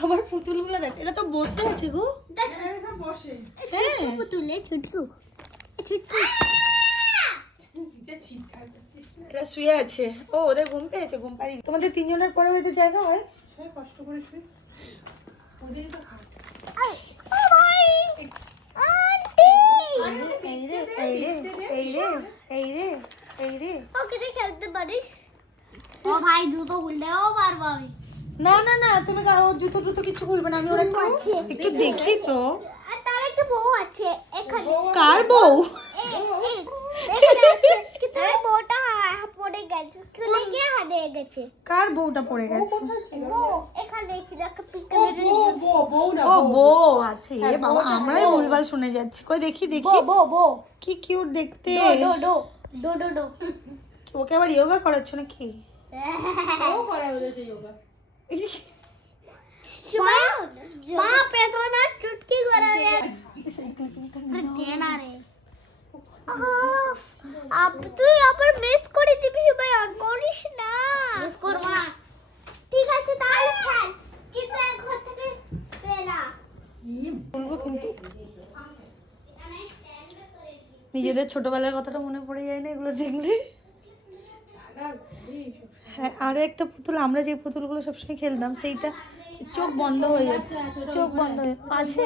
তোমার পুতুলগুলো দেখ, এটা তো বসে আছে গো। বসে পুতুলে ছুটকু ছুটকু এরা শুয়ে আছে। ও ওদের ঘুম পেয়েছে, ঘুম পাড়িনি। তোমাদের তিনজনের পরে হইতে জায়গা হয়? হ্যাঁ কষ্ট করে শুয়ে ওদেরই তো খাট। ও ভাই আন্টি এই রে এই রে এই রে এই রে এই রে। ওকে তুই খেলতে পারিস? ও ভাই জুতো খুলতেও পারবো আমি। না না না, তুমি ওর জুতো টুতো কিছু খুলবে না। আমি ওরা একটু দেখি তো। আর তার একটা বউ আছে এখানে। কার বউ? এখানে আছে কিন্তু বউটা পড়ে গেছে, খুলে গিয়ে হারিয়ে গেছে। কার বউটা পড়ে গেছে? বউ এখানে ছিল একটা পিকনিকের। ও বউ আছে। এ বাবা, আমরাই ভুলভাল শুনে যাচ্ছি। কই দেখি দেখি। বউ কি কিউট দেখতে। ডো ডো ডো ডো ডো। ওকে আবার যোগা করাচ্ছ নাকি? ও করে ওদেরকে যোগা। মা পেছনে চুটকি করে দে। আরে দে না রে। আব তুই আবার মিস করে দিবি, সবাই অন করিস না। মিস করব না। ঠিক আছে তাহলে খেল, কিন্তু ঘর থেকে বেরা। বলবো কিন্তু নিজেদের ছোটবেলার কথাটা মনে পড়ে যায় না এগুলো দেখলে? হ্যাঁ, আরো একটা পুতুল, আমরা যে পুতুলগুলো সবসময় খেলতাম, সেইটা চোখ বন্ধ হয়ে যাচ্ছে। চোখ বন্ধ হয়ে আছে।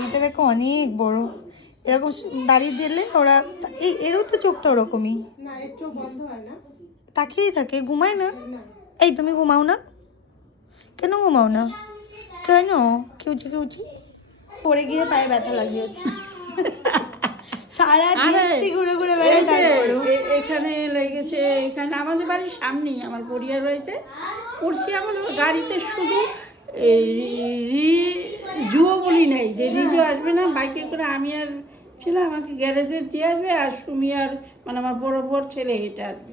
এইটা দেখো অনেক বড়। এরকম দাঁড়িয়ে দিলে ওরা, এরও তো চোখটা ওরকমই, না এর চোখ বন্ধ হয় না, তাকিয়েই থাকে, ঘুমায় না। এই তুমি ঘুমাও না কেন? ঘুমাও না কেন? কিউচি কিউচি পড়ে গিয়ে পায়ে ব্যথা লাগিয়েছে। সারা ডিএসসি ঘুরে ঘুরে বেড়ায়। তারপরে এখানে লেগেছে, এখানে আমাদের বাড়ির সামনেই আমার পরিবার বাড়িতে পড়ছি। আমার গাড়িতে শুধু জুয়ো বলি নাই যে রিজু আসবে না, বাইকে করে আমি আর ছিলাম, আমাকে গ্যারেজে দিয়ে আসবে, আর সুমি আর মানে আমার বড় বড় ছেলে এটা আসবে।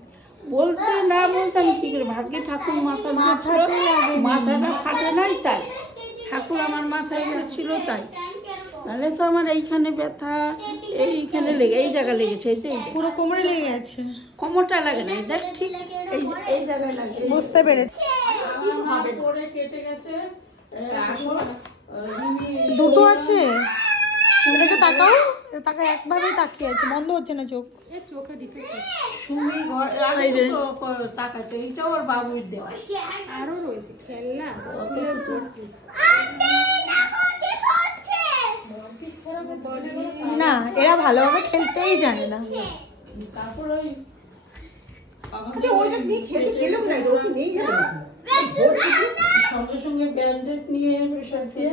বলতে না বলতে আমি কি করে, ভাগ্যে ঠাকুর মাথাটা ফাটে নাই, তাই ঠাকুর আমার মাথায় ছিল, তাই তাহলে তো আমার এইখানে ব্যথা, এইখানে লেগে, এই জায়গায় লেগেছে, এই যে পুরো কোমরে লেগে গেছে। কোমরটা লাগে না, দেখ ঠিক এই জায়গায় লাগে। বুঝতে পেরেছি। পরে কেটে গেছে। দুটো আছে। এটা তাকাও, তাকা একভাবে তাকিয়ে আছে, বন্ধ হচ্ছে না চোখ। চোখে ডিফেক্ট আছে। সুমি তাকাচ্ছে, এইটা ওর বাবুর দেওয়া। আরো রয়েছে খেলনা। না, এরা ভালোভাবে খেলতেই জানে না। তারপর সঙ্গে সঙ্গে ব্যান্ডেড নিয়ে প্রেশার দিয়ে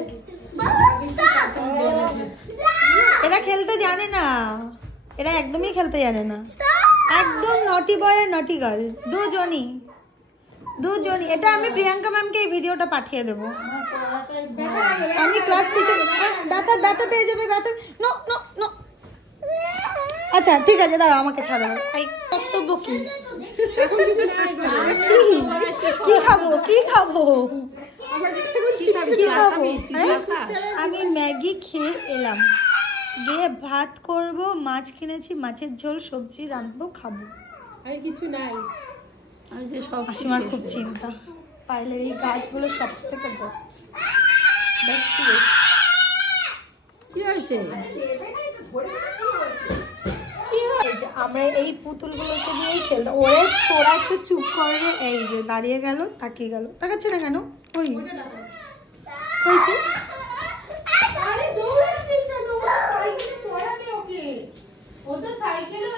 এরা খেলতে জানে না, এরা একদমই খেলতে জানে না। একদম নটি বয় আর নটি গার্ল দুজনই। এটা আমি প্রিয়াঙ্কা ম্যামকে এই ভিডিওটা পাঠিয়ে দেবো। আমি ক্লাস টিচার। ব্যথা পেয়ে যাবে, ব্যথা। No no no. আচ্ছা ঠিক আছে, দাঁড়াও, আমাকে ছাড়ো। এই কর্তব্য কি? কি খাবো কি খাবো? আমি ম্যাগি খেয়ে এলাম, গিয়ে ভাত করব, মাছ কিনেছি, মাছের ঝোল সবজি রাঁধবো, খাবো। আর কিছু নাই। মাসিমার খুব চিন্তা, পাইলের এই গাছগুলো সব থেকে বেস্ট। কি হয়েছে? আমরা এই পুতুলগুলোকে দিয়েই খেলতাম। ওরে তোরা একটু চুপ করে। এই যে দাঁড়িয়ে গেল, তাকিয়ে গেল, তাকাচ্ছে না কেন? ওই আরে দৌড়াচ্ছিস কেন? সাইকেলে চড়াবে ওকে। ও তো সাইকেলে